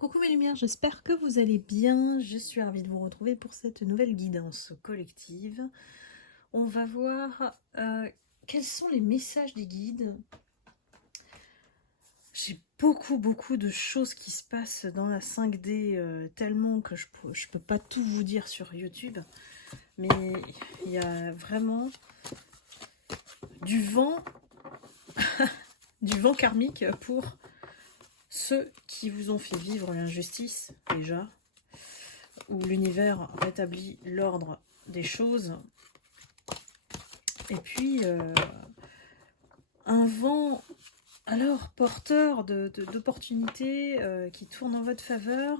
Coucou mes lumières, j'espère que vous allez bien. Je suis ravie de vous retrouver pour cette nouvelle guidance collective. On va voir quels sont les messages des guides. J'ai beaucoup de choses qui se passent dans la 5D, tellement que je peux pas tout vous dire sur YouTube. Mais il y a vraiment du vent, du vent karmique pour ceux qui vous ont fait vivre l'injustice déjà, où l'univers rétablit l'ordre des choses. Et puis, un vent alors porteur d'opportunités qui tourne en votre faveur.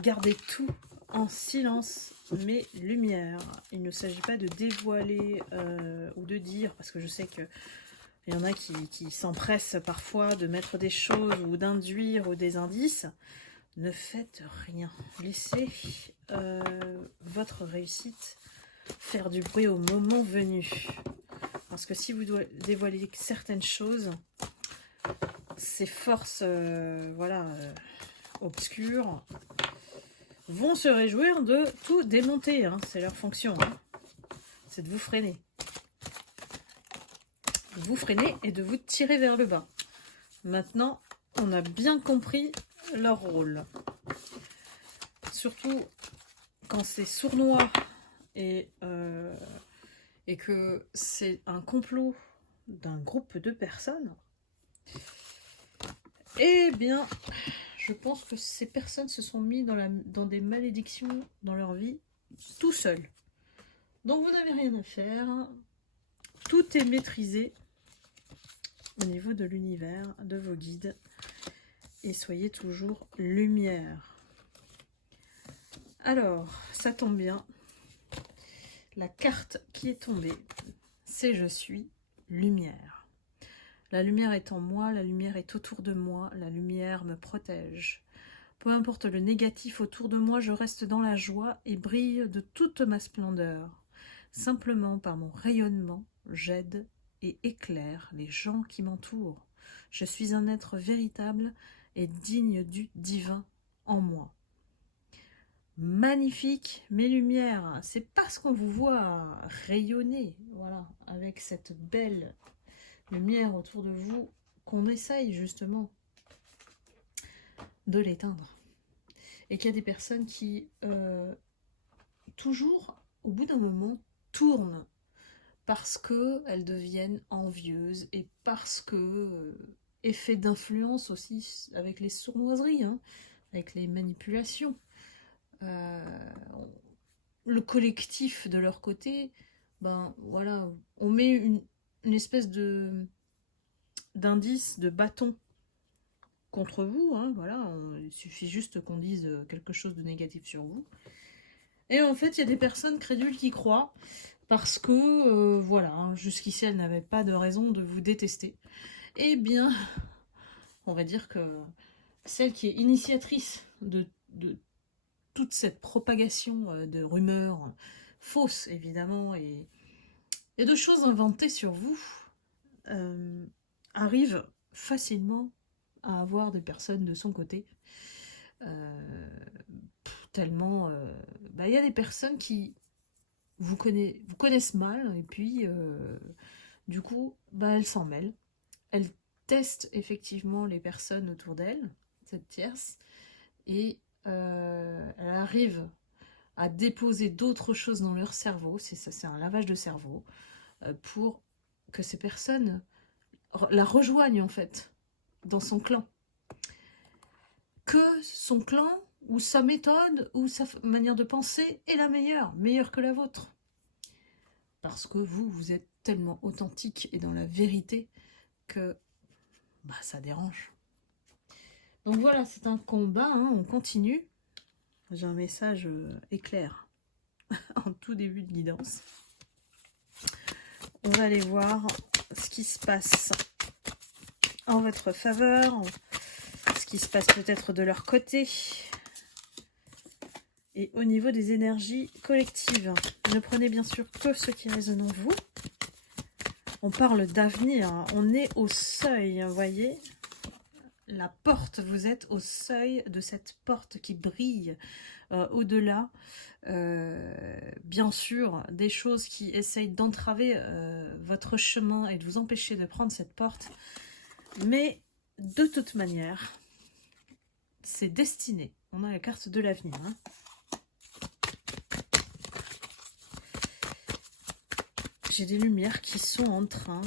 Gardez tout en silence, mais lumière. Il ne s'agit pas de dévoiler ou de dire, parce que je sais que il y en a qui s'empressent parfois de mettre des choses ou d'induire ou des indices. Ne faites rien. Laissez votre réussite faire du bruit au moment venu. Parce que si vous dévoilez certaines choses, ces forces obscures vont se réjouir de tout démonter. Hein. C'est leur fonction. Hein. C'est de vous freiner. De vous freiner et de vous tirer vers le bas. Maintenant, on a bien compris leur rôle. Surtout quand c'est sournois et que c'est un complot d'un groupe de personnes, eh bien, je pense que ces personnes se sont mis dans des malédictions dans leur vie tout seuls. Donc vous n'avez rien à faire. Tout est maîtrisé au niveau de l'univers, de vos guides. Et soyez toujours lumière. Alors, ça tombe bien. La carte qui est tombée, c'est je suis lumière. La lumière est en moi, la lumière est autour de moi, la lumière me protège. Peu importe le négatif autour de moi, je reste dans la joie et brille de toute ma splendeur. Simplement par mon rayonnement, j'aide et éclaire les gens qui m'entourent. Je suis un être véritable et digne du divin en moi. Magnifique, mes lumières, c'est parce qu'on vous voit rayonner, voilà, avec cette belle lumière autour de vous, qu'on essaye justement de l'éteindre. Et qu'il y a des personnes qui, toujours, au bout d'un moment, tournent parce qu'elles deviennent envieuses et parce que, effet d'influence aussi avec les sournoiseries, hein, avec les manipulations. Le collectif de leur côté, ben voilà, on met une espèce d'indice, de bâton contre vous, hein, voilà, il suffit juste qu'on dise quelque chose de négatif sur vous. Et en fait, il y a des personnes crédules qui croient, parce que, voilà, hein, jusqu'ici, elles n'avaient pas de raison de vous détester. Eh bien, on va dire que celle qui est initiatrice de toute cette propagation de rumeurs fausses, évidemment, et de choses inventées sur vous, arrive facilement à avoir des personnes de son côté. Tellement... y a des personnes qui vous connaissent mal, et puis, du coup, elles s'en mêlent. Elles testent effectivement les personnes autour d'elles, cette tierce, et elle arrive à déposer d'autres choses dans leur cerveau, c'est un lavage de cerveau, pour que ces personnes la rejoignent en fait dans son clan. Que son clan ou sa méthode ou sa manière de penser est la meilleure que la vôtre. Parce que vous êtes tellement authentique et dans la vérité que ça dérange. Donc voilà, c'est un combat, hein, on continue. J'ai un message éclair en tout début de guidance. On va aller voir ce qui se passe en votre faveur, ce qui se passe peut-être de leur côté, et au niveau des énergies collectives. Ne prenez bien sûr que ce qui résonne en vous. On parle d'avenir, on est au seuil, vous voyez. la porte, vous êtes au seuil de cette porte qui brille au-delà. Bien sûr, des choses qui essayent d'entraver votre chemin et de vous empêcher de prendre cette porte. Mais de toute manière, c'est destiné. On a la carte de l'avenir. Hein. J'ai des lumières qui sont en train,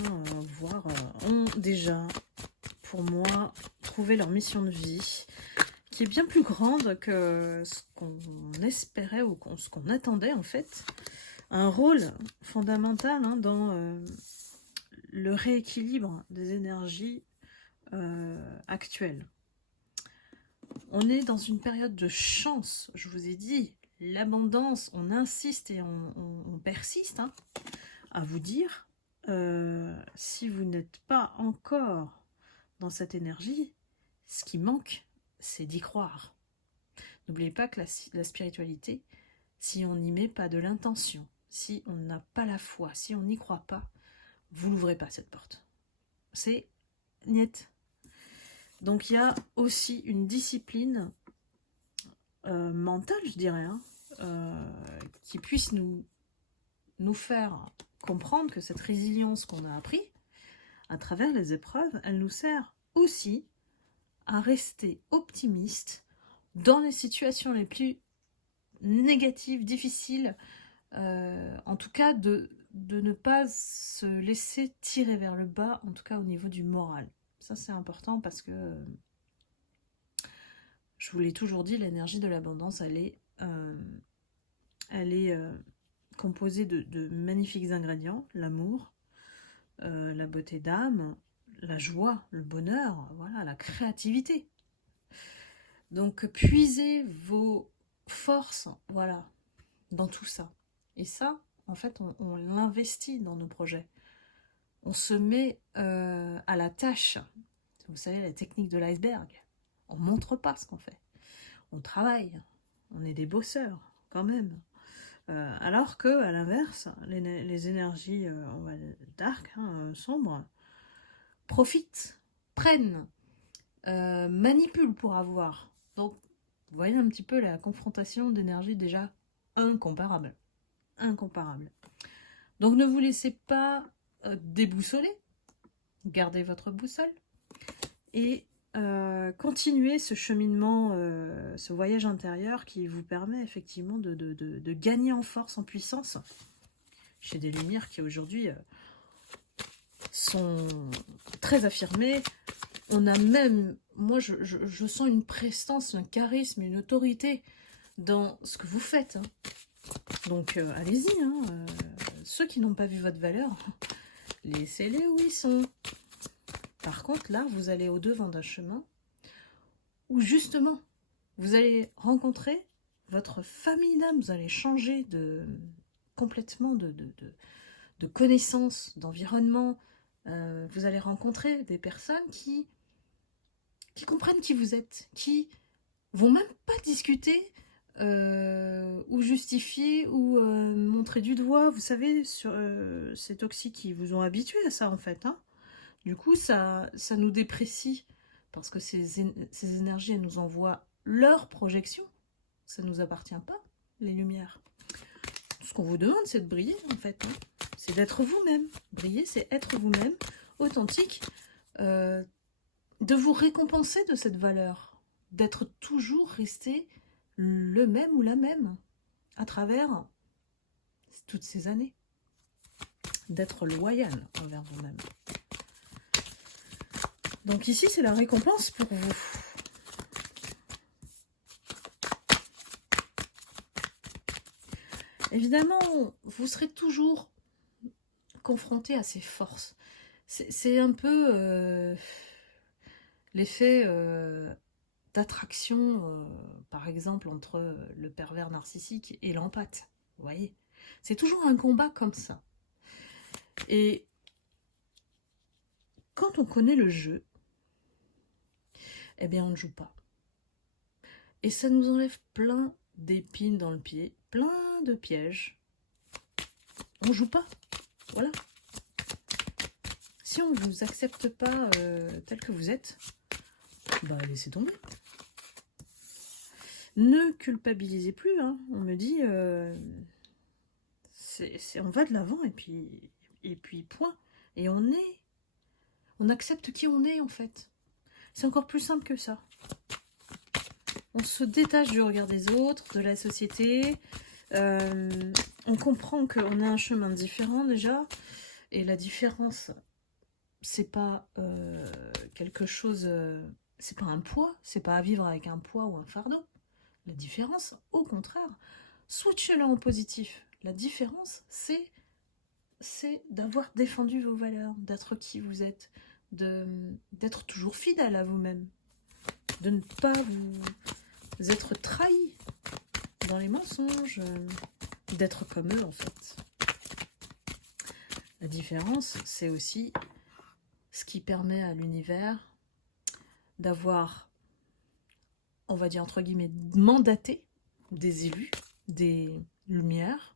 voire ont déjà, pour moi, trouvé leur mission de vie, qui est bien plus grande que ce qu'on espérait ou ce qu'on attendait en fait. Un rôle fondamental hein, dans le rééquilibre des énergies actuelles. On est dans une période de chance, je vous ai dit, l'abondance, on insiste et on persiste hein, à vous dire, si vous n'êtes pas encore dans cette énergie, ce qui manque, c'est d'y croire. N'oubliez pas que la spiritualité, si on n'y met pas de l'intention, si on n'a pas la foi, si on n'y croit pas, vous n'ouvrez pas cette porte. C'est niet. Donc il y a aussi une discipline mentale, je dirais, hein, qui puisse nous faire comprendre que cette résilience qu'on a appris à travers les épreuves, elle nous sert aussi à rester optimiste dans les situations les plus négatives, difficiles, en tout cas de ne pas se laisser tirer vers le bas, en tout cas au niveau du moral. Ça c'est important parce que, je vous l'ai toujours dit, l'énergie de l'abondance, elle est composée de magnifiques ingrédients, l'amour, la beauté d'âme, la joie, le bonheur, voilà, la créativité. Donc puisez vos forces, voilà, dans tout ça. Et ça, en fait, on l'investit dans nos projets. On se met à la tâche. Vous savez, la technique de l'iceberg. On ne montre pas ce qu'on fait. On travaille. On est des bosseurs, quand même. Alors que, à l'inverse, les énergies on va dire, dark, hein, sombres, profitent, prennent, manipulent pour avoir. Donc, vous voyez un petit peu la confrontation d'énergie déjà incomparable. Incomparable. Donc, ne vous laissez pas déboussoler. Gardez votre boussole. Et continuez ce cheminement, ce voyage intérieur qui vous permet effectivement de gagner en force, en puissance. Chez des lumières qui aujourd'hui sont très affirmées. On a même, moi je sens une prestance, un charisme, une autorité dans ce que vous faites. Hein. Donc allez-y, hein, ceux qui n'ont pas vu votre valeur, laissez-les où ils sont. Par contre, là, vous allez au-devant d'un chemin où, justement, vous allez rencontrer votre famille d'âme, vous allez changer complètement de connaissances, d'environnement. Vous allez rencontrer des personnes qui comprennent qui vous êtes, qui vont même pas discuter ou justifier ou montrer du doigt. Vous savez, sur ces toxiques qui vous ont habitué à ça, en fait, hein. Du coup, ça nous déprécie, parce que ces énergies, elles nous envoient leur projection. Ça ne nous appartient pas, les lumières. Tout ce qu'on vous demande, c'est de briller, en fait. Hein. C'est d'être vous-même. Briller, c'est être vous-même, authentique, de vous récompenser de cette valeur, d'être toujours resté le même ou la même, à travers toutes ces années. D'être loyal envers vous-même. Donc ici, c'est la récompense pour vous. Évidemment, vous serez toujours confronté à ces forces. C'est un peu l'effet d'attraction, par exemple, entre le pervers narcissique et l'empathe. Vous voyez, c'est toujours un combat comme ça. Et quand on connaît le jeu, eh bien, on ne joue pas. Et ça nous enlève plein d'épines dans le pied, plein de pièges. On ne joue pas. Voilà. Si on ne vous accepte pas tel que vous êtes, bah laissez tomber. Ne culpabilisez plus, hein. On me dit, on va de l'avant et puis point. Et on accepte qui on est en fait. C'est encore plus simple que ça. On se détache du regard des autres, de la société. On comprend qu'on a un chemin différent déjà. Et la différence, c'est pas quelque chose... c'est pas un poids, c'est pas à vivre avec un poids ou un fardeau. La différence, au contraire, switchez-le en positif. La différence, c'est d'avoir défendu vos valeurs, d'être qui vous êtes, d'être toujours fidèle à vous-même, de ne pas vous être trahi dans les mensonges, d'être comme eux en fait. La différence, c'est aussi ce qui permet à l'univers d'avoir, on va dire entre guillemets, mandaté des élus, des lumières,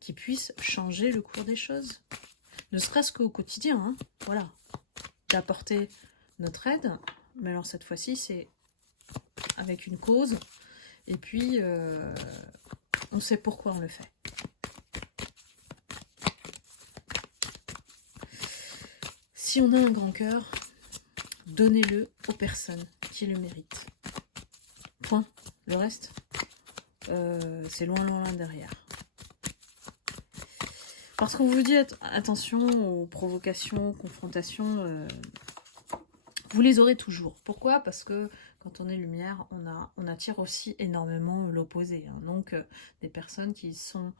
qui puissent changer le cours des choses. Ne serait-ce qu'au quotidien, hein, voilà. D'apporter notre aide, mais alors cette fois-ci, c'est avec une cause, et puis on sait pourquoi on le fait. Si on a un grand cœur, donnez-le aux personnes qui le méritent. Point. Le reste, c'est loin, loin, loin derrière. Parce qu'on vous dit attention aux provocations, confrontations, vous les aurez toujours. Pourquoi? Parce que quand on est lumière, on attire aussi énormément l'opposé. Hein. Donc des personnes qui sont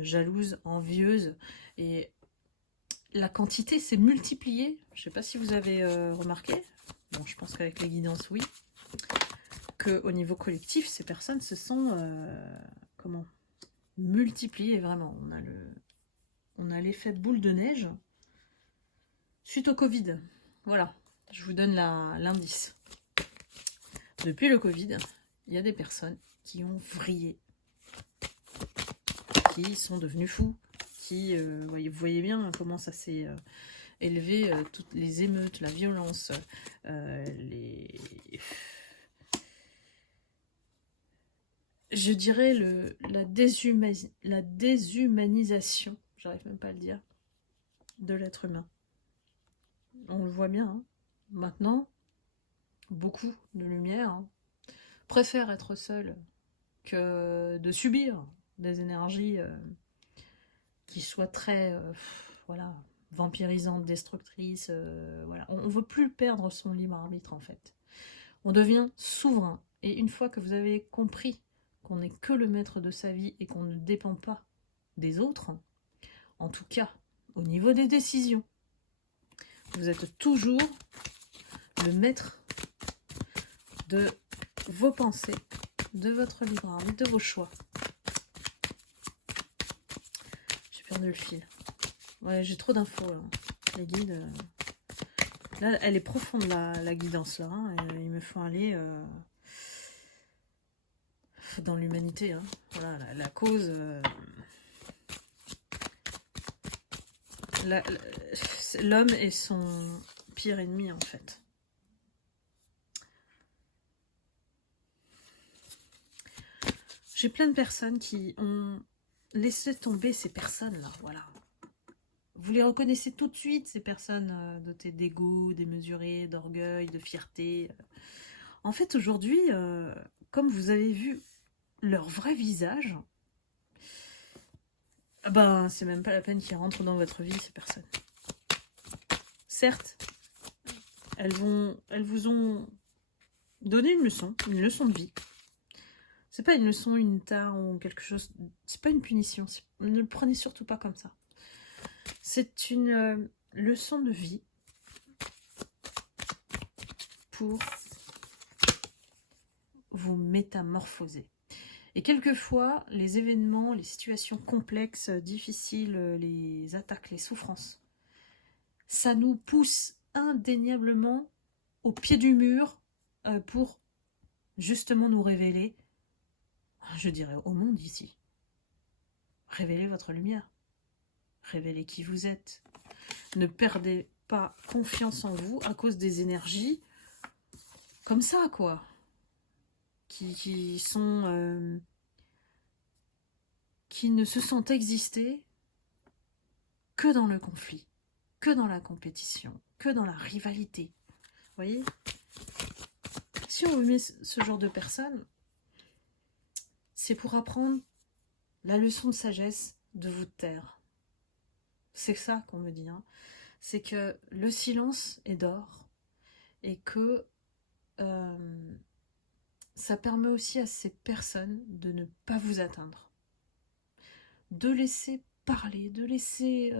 jalouses, envieuses, et la quantité s'est multipliée. Je ne sais pas si vous avez remarqué, bon, je pense qu'avec les guidances, oui, qu'au niveau collectif, ces personnes se sont multipliées vraiment. On a l'effet boule de neige suite au Covid. Voilà, je vous donne l'indice. Depuis le Covid, il y a des personnes qui ont vrillé, qui sont devenus fous, qui, vous voyez bien comment ça s'est élevé, toutes les émeutes, la violence, je dirais la déshumanisation, j'arrive même pas à le dire, de l'être humain. On le voit bien, hein. Maintenant, beaucoup de lumière préfèrent être seuls que de subir des énergies qui soient très voilà, vampirisantes, destructrices. Voilà. On ne veut plus perdre son libre arbitre en fait. On devient souverain. Et une fois que vous avez compris qu'on n'est que le maître de sa vie et qu'on ne dépend pas des autres, en tout cas au niveau des décisions, vous êtes toujours le maître de vos pensées, de votre libre arbitre, de vos choix. J'ai perdu le fil. Ouais, j'ai trop d'infos là. Les guides. Là, elle est profonde la guidance là. Hein, ils me font aller dans l'humanité. Hein. Voilà, la cause. L'homme est son pire ennemi en fait. J'ai plein de personnes qui ont laissé tomber ces personnes-là, voilà. Vous les reconnaissez tout de suite, ces personnes dotées d'ego, démesurées, d'orgueil, de fierté. En fait, aujourd'hui, comme vous avez vu leur vrai visage, ben, c'est même pas la peine qu'ils rentrent dans votre vie, ces personnes. Certes, elles vous ont donné une leçon de vie. C'est pas une leçon, une tare ou quelque chose, c'est pas une punition, ne le prenez surtout pas comme ça. C'est une leçon de vie pour vous métamorphoser. Et quelquefois, les événements, les situations complexes, difficiles, les attaques, les souffrances, ça nous pousse indéniablement au pied du mur pour justement nous révéler, je dirais, au monde ici. Révélez votre lumière. Révélez qui vous êtes. Ne perdez pas confiance en vous à cause des énergies comme ça, quoi. Qui sont... qui ne se sentent exister que dans le conflit, que dans la compétition, que dans la rivalité. Vous voyez? Si on vous met ce genre de personnes, c'est pour apprendre la leçon de sagesse de vous taire. C'est ça qu'on me dit. Hein. C'est que le silence est d'or et que ça permet aussi à ces personnes de ne pas vous atteindre. De laisser parler, de laisser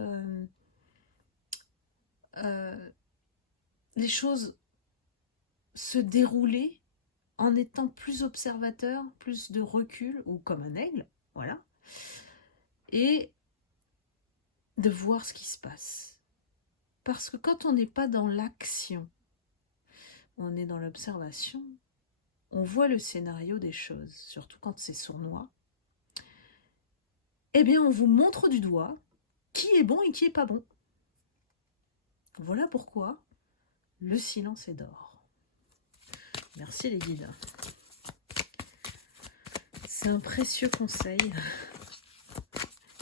les choses se dérouler en étant plus observateur, plus de recul, ou comme un aigle, voilà, et de voir ce qui se passe. Parce que quand on n'est pas dans l'action, on est dans l'observation, on voit le scénario des choses, surtout quand c'est sournois, eh bien on vous montre du doigt qui est bon et qui est pas bon. Voilà pourquoi le silence est d'or. Merci les guides. C'est un précieux conseil.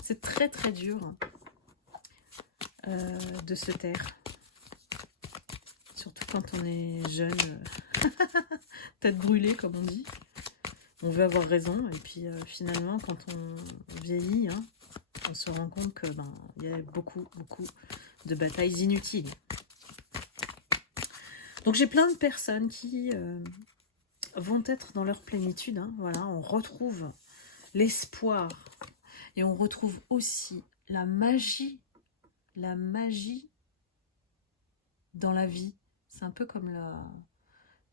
C'est très très dur de se taire. Surtout quand on est jeune, tête brûlée comme on dit. On veut avoir raison et puis finalement quand on vieillit, hein, on se rend compte que il y a beaucoup de batailles inutiles. Donc j'ai plein de personnes qui vont être dans leur plénitude. Hein, voilà, on retrouve l'espoir et on retrouve aussi la magie dans la vie. C'est un peu comme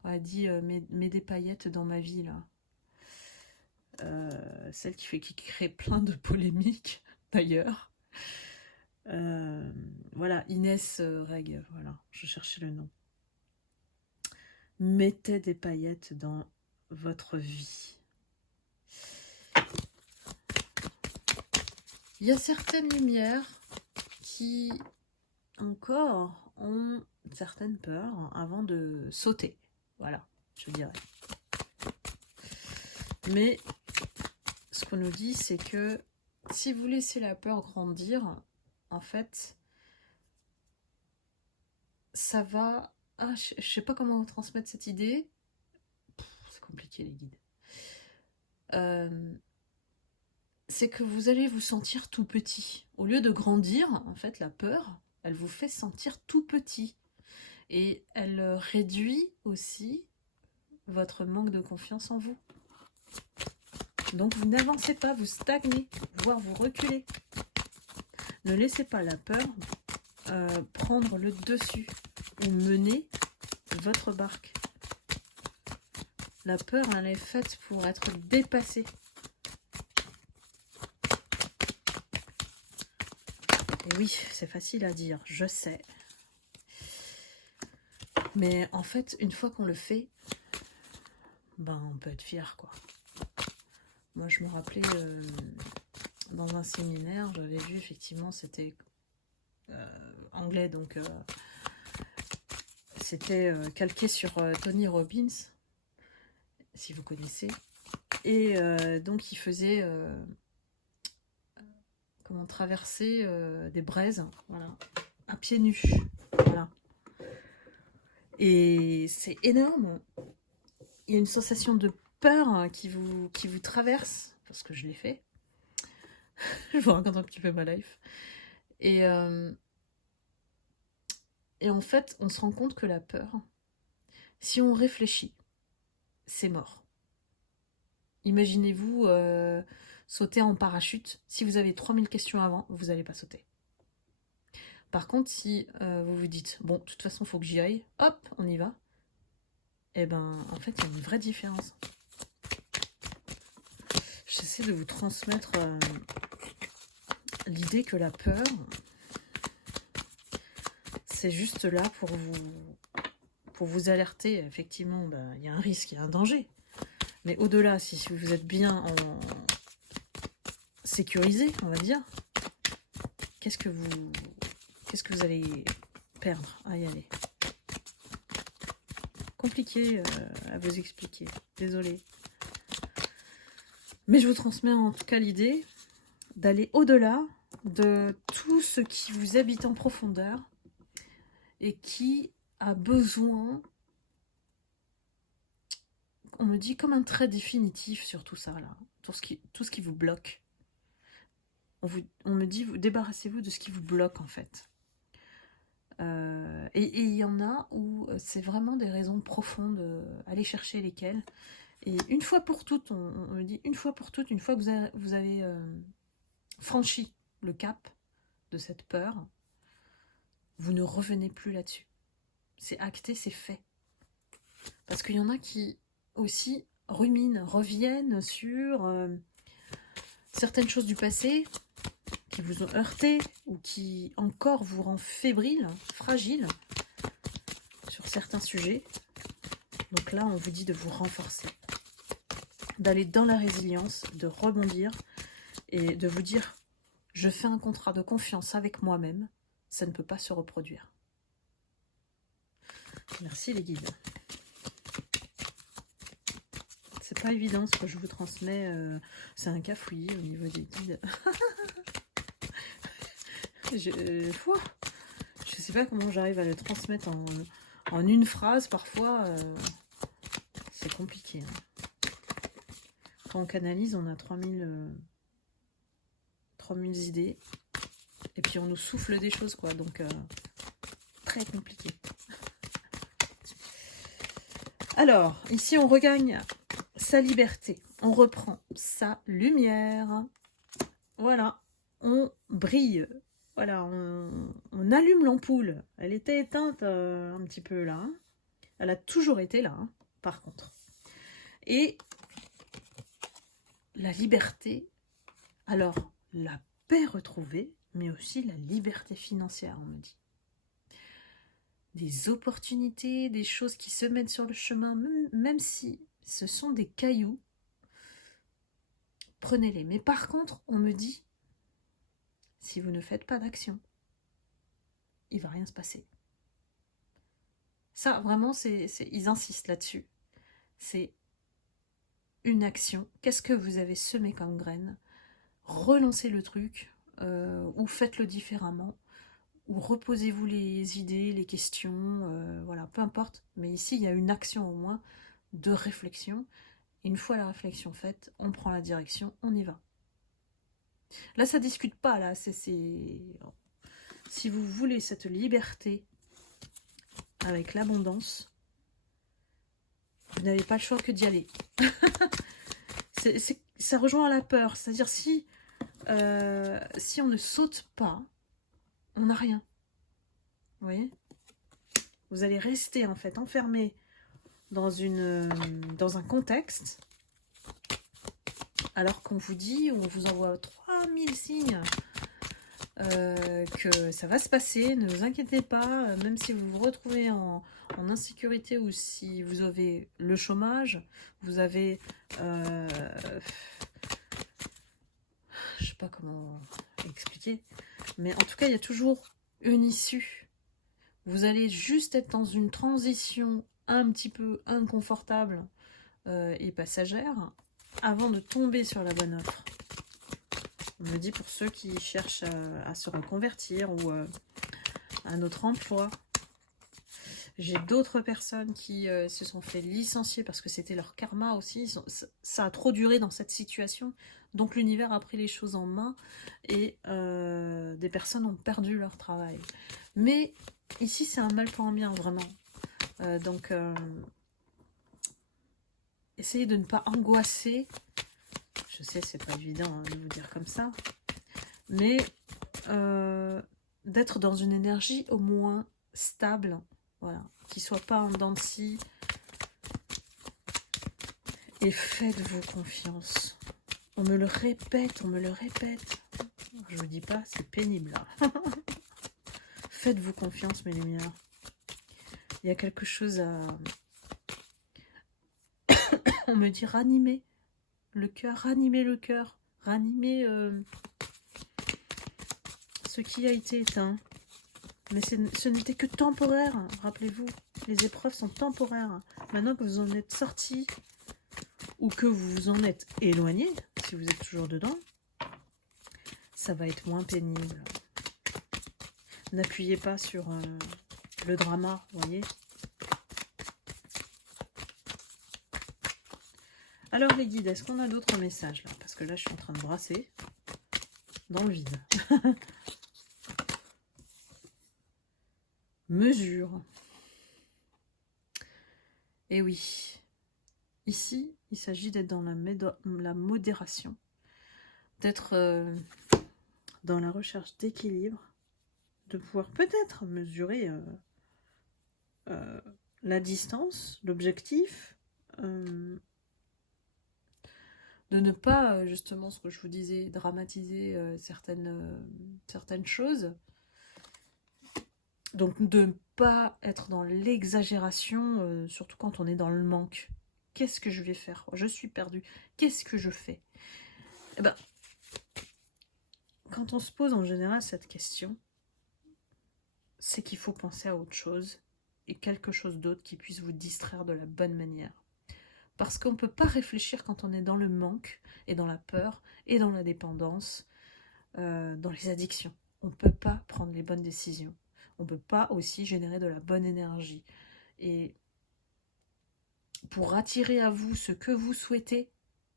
on a dit, mets des paillettes dans ma vie là. Celle qui crée plein de polémiques d'ailleurs. Voilà, Inès Reg, voilà, je cherchais le nom. Mettez des paillettes dans votre vie. Il y a certaines lumières qui encore ont certaines peurs avant de sauter. Voilà, je dirais. Mais ce qu'on nous dit, c'est que si vous laissez la peur grandir, en fait, ça va... Ah, je sais pas comment vous transmettre cette idée. C'est compliqué les guides. C'est que vous allez vous sentir tout petit. Au lieu de grandir, en fait, la peur, elle vous fait sentir tout petit. Et elle réduit aussi votre manque de confiance en vous. Donc vous n'avancez pas, vous stagnez, voire vous reculez. Ne laissez pas la peur prendre le dessus ou mener votre barque. La peur, elle est faite pour être dépassée. Et oui, c'est facile à dire, je sais. Mais en fait, une fois qu'on le fait, on peut être fier, quoi. Moi, je me rappelais, dans un séminaire, j'avais vu, effectivement, c'était anglais, donc c'était calqué sur Tony Robbins, si vous connaissez. Et donc, il faisait comment traverser des braises, voilà, à pieds nus, voilà. Et c'est énorme. Il y a une sensation de peur qui vous traverse, parce que je l'ai fait. Je vous raconte un petit peu ma life. Et en fait, on se rend compte que la peur, si on réfléchit, c'est mort. Imaginez-vous sauter en parachute. Si vous avez 3000 questions avant, vous n'allez pas sauter. Par contre, si vous vous dites, bon, de toute façon, il faut que j'y aille, hop, on y va, et en fait, il y a une vraie différence. J'essaie de vous transmettre l'idée que la peur, c'est juste là pour vous alerter. Effectivement, il y a un risque, il y a un danger. Mais au-delà, si vous êtes bien sécurisé, on va dire, qu'est-ce que vous allez perdre à y aller? compliqué à vous expliquer. Désolée. Mais je vous transmets en tout cas l'idée d'aller au-delà de tout ce qui vous habite en profondeur et qui a besoin, on me dit, comme un trait définitif sur tout ça, là, tout ce qui vous bloque. On me dit, débarrassez-vous de ce qui vous bloque, en fait. Et il y en a où c'est vraiment des raisons profondes, allez chercher lesquelles. Et une fois pour toutes, on me dit, une fois pour toutes, une fois que vous avez franchi le cap de cette peur, vous ne revenez plus là-dessus. C'est acté, c'est fait. Parce qu'il y en a qui aussi ruminent, reviennent sur certaines choses du passé qui vous ont heurté ou qui encore vous rend fébrile, fragile sur certains sujets. Donc là, on vous dit de vous renforcer, d'aller dans la résilience, de rebondir et de vous dire « Je fais un contrat de confiance avec moi-même, ça ne peut pas se reproduire. » Merci les guides. C'est pas évident ce que je vous transmets, c'est un cafouillis au niveau des guides. Je sais pas comment j'arrive à le transmettre en une phrase, parfois c'est compliqué. Hein. Quand on canalise, on a 3000 idées, et puis on nous souffle des choses, quoi, donc très compliqué. Alors, ici on regagne sa liberté, on reprend sa lumière, voilà, on brille. Voilà, on allume l'ampoule. Elle était éteinte un petit peu là. Hein. Elle a toujours été là, hein, par contre. Et la liberté, alors la paix retrouvée, mais aussi la liberté financière, on me dit. Des opportunités, des choses qui se mettent sur le chemin, même si ce sont des cailloux, prenez-les. Mais par contre, on me dit, si vous ne faites pas d'action, il ne va rien se passer. Ça, vraiment, ils insistent là-dessus. C'est une action. Qu'est-ce que vous avez semé comme graine? Relancez le truc, ou faites-le différemment, ou reposez-vous les idées, les questions, voilà, peu importe. Mais ici, il y a une action au moins de réflexion. Et une fois la réflexion faite, on prend la direction, on y va. Là, ça ne discute pas, là. Si vous voulez cette liberté avec l'abondance, vous n'avez pas le choix que d'y aller. Ça rejoint à la peur. C'est-à-dire, si on ne saute pas, on n'a rien. Vous voyez? Vous allez rester, en fait, enfermé dans un contexte, alors qu'on vous dit, on vous envoie 3000 signes que ça va se passer, ne vous inquiétez pas, même si vous vous retrouvez en insécurité ou si vous avez le chômage, vous avez, je sais pas comment expliquer, mais en tout cas, il y a toujours une issue. Vous allez juste être dans une transition un petit peu inconfortable et passagère avant de tomber sur la bonne offre. On me dit pour ceux qui cherchent à se reconvertir ou à un autre emploi. J'ai d'autres personnes qui se sont fait licencier parce que c'était leur karma aussi. Ça a trop duré dans cette situation. Donc l'univers a pris les choses en main et des personnes ont perdu leur travail. Mais ici, c'est un mal pour un bien, vraiment. Donc, essayez de ne pas angoisser. Je sais, c'est pas évident hein, de vous dire comme ça. Mais d'être dans une énergie au moins stable. Voilà. Qui ne soit pas en dents de scie. Et faites-vous confiance. On me le répète, on me le répète. Je vous dis pas, c'est pénible là. Faites-vous confiance, mes lumières. Il y a quelque chose à... On me dit ranimer le cœur, ranimer ce qui a été éteint. Mais ce n'était que temporaire, rappelez-vous. les épreuves sont temporaires. Maintenant que vous en êtes sorti, ou que vous vous en êtes éloigné, si vous êtes toujours dedans, ça va être moins pénible. N'appuyez pas sur le drama, vous voyez. Alors les guides, est-ce qu'on a d'autres messages là? Parce que là, je suis en train de brasser dans le vide. Mesure. Et oui, ici, il s'agit d'être dans la modération, d'être dans la recherche d'équilibre, de pouvoir peut-être mesurer la distance, l'objectif, de ne pas, justement, ce que je vous disais, dramatiser certaines choses. Donc, de ne pas être dans l'exagération, surtout quand on est dans le manque. Qu'est-ce que je vais faire? Je suis perdue. Qu'est-ce que je fais? Eh ben, quand on se pose en général cette question, c'est qu'il faut penser à autre chose et quelque chose d'autre qui puisse vous distraire de la bonne manière. Parce qu'on ne peut pas réfléchir quand on est dans le manque et dans la peur et dans la dépendance, dans les addictions. On ne peut pas prendre les bonnes décisions. On ne peut pas aussi générer de la bonne énergie. Et pour attirer à vous ce que vous souhaitez,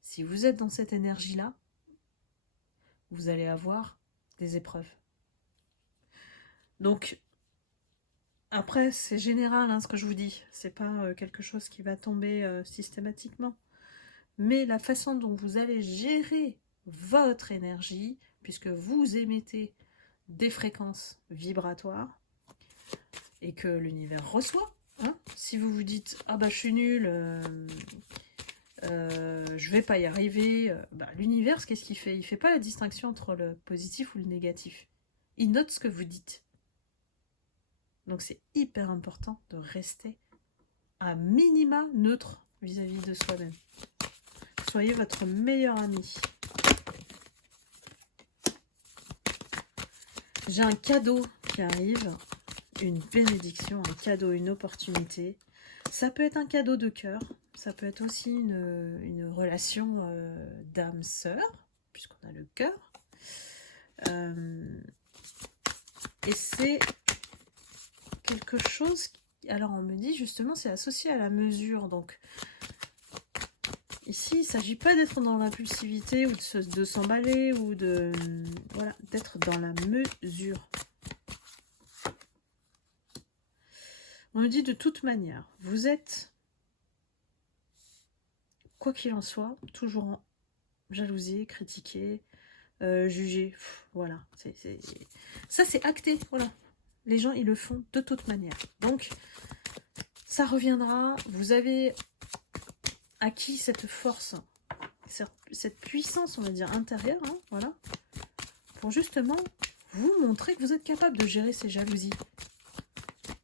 si vous êtes dans cette énergie-là, vous allez avoir des épreuves. Donc, après, c'est général ce que je vous dis. C'est pas quelque chose qui va tomber systématiquement. Mais la façon dont vous allez gérer votre énergie, puisque vous émettez des fréquences vibratoires et que l'univers reçoit. Si vous vous dites « Ah bah je suis nul, je vais pas y arriver », l'univers, qu'est-ce qu'il fait? Il fait pas la distinction entre le positif ou le négatif. Il note ce que vous dites. Donc c'est hyper important de rester à minima neutre vis-à-vis de soi-même. Soyez votre meilleur ami. J'ai un cadeau qui arrive, une bénédiction, un cadeau, une opportunité. Ça peut être un cadeau de cœur, ça peut être aussi une relation d'âme-sœur, puisqu'on a le cœur. Et c'est quelque chose, alors on me dit justement, c'est associé à la mesure. Donc ici, il ne s'agit pas d'être dans l'impulsivité ou de s'emballer ou de... Voilà, d'être dans la mesure. On me dit de toute manière, vous êtes, quoi qu'il en soit, toujours en jalousie, critiqué, jugé. Voilà, ça c'est acté, voilà. Les gens, ils le font de toute manière. Donc, ça reviendra. Vous avez acquis cette force, cette puissance, on va dire, intérieure, voilà, pour justement vous montrer que vous êtes capable de gérer ces jalousies.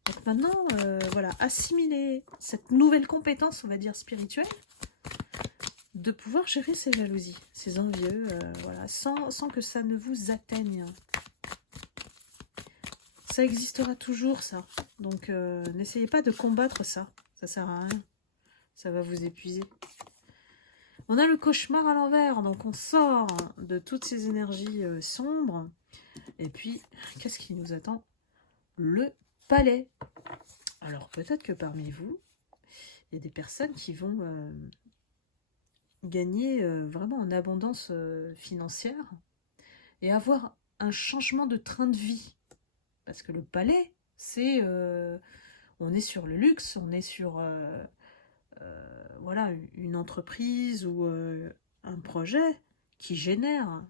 Donc maintenant, voilà, assimiler cette nouvelle compétence, on va dire, spirituelle, de pouvoir gérer ces jalousies, ces envieux, voilà, sans que ça ne vous atteigne. Ça existera toujours, ça. Donc, n'essayez pas de combattre ça. Ça sert à rien. Ça va vous épuiser. On a le cauchemar à l'envers. Donc, on sort de toutes ces énergies sombres. Et puis, qu'est-ce qui nous attend? Le palais. Alors, peut-être que parmi vous, il y a des personnes qui vont gagner vraiment en abondance financière et avoir un changement de train de vie. Parce que le palais, c'est... on est sur le luxe, on est sur voilà, une entreprise ou un projet qui génère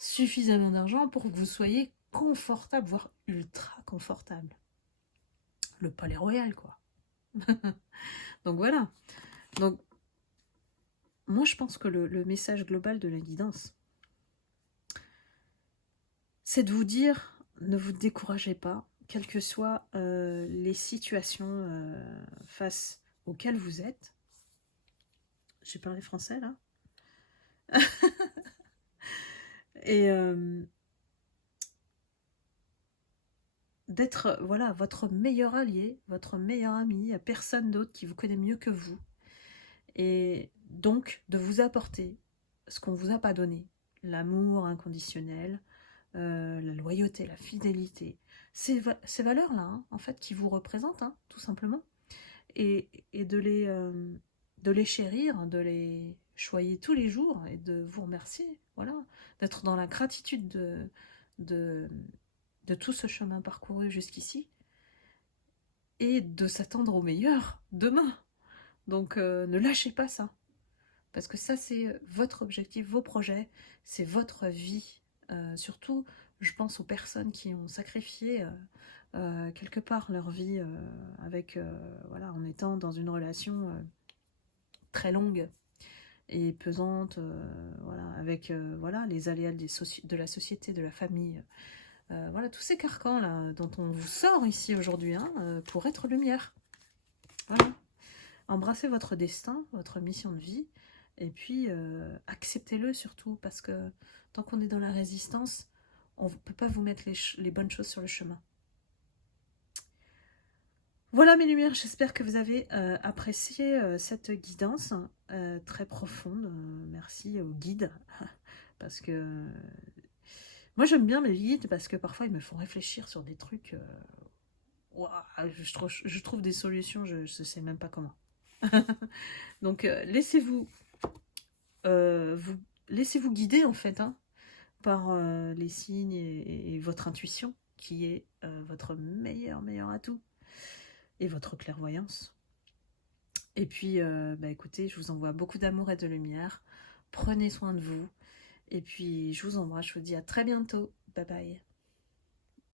suffisamment d'argent pour que vous soyez confortable, voire ultra confortable. Le palais royal, quoi. Donc voilà. Donc, moi, je pense que le message global de la guidance, c'est de vous dire, ne vous découragez pas, quelles que soient les situations face auxquelles vous êtes. J'ai parlé français, là. Et d'être voilà, votre meilleur allié, votre meilleur ami, il n'y a personne d'autre qui vous connaît mieux que vous. Et donc, de vous apporter ce qu'on ne vous a pas donné, l'amour inconditionnel, la loyauté, la fidélité, ces valeurs-là, hein, en fait, qui vous représentent, hein, tout simplement, et de les chérir, de les choyer tous les jours et de vous remercier, voilà, d'être dans la gratitude de, de tout ce chemin parcouru jusqu'ici et de s'attendre au meilleur demain. Donc ne lâchez pas ça, parce que ça c'est votre objectif, vos projets, c'est votre vie. Surtout, je pense aux personnes qui ont sacrifié quelque part leur vie avec, voilà, en étant dans une relation très longue et pesante, voilà, avec voilà, les aléas de la société, de la famille. Voilà, tous ces carcans là dont on vous sort ici aujourd'hui, hein, pour être lumière. Voilà. Embrassez votre destin, votre mission de vie, et puis acceptez-le surtout, parce que tant qu'on est dans la résistance, on ne peut pas vous mettre les bonnes choses sur le chemin. Voilà mes lumières, j'espère que vous avez apprécié cette guidance très profonde. Merci aux guides, parce que moi j'aime bien mes guides, parce que parfois ils me font réfléchir sur des trucs. Ouah, je trouve des solutions, je ne sais même pas comment. Donc vous laissez-vous guider en fait, hein, par les signes et votre intuition, qui est votre meilleur atout, et votre clairvoyance. Et puis, bah écoutez, je vous envoie beaucoup d'amour et de lumière. Prenez soin de vous. Et puis, je vous embrasse, je vous dis à très bientôt. Bye bye.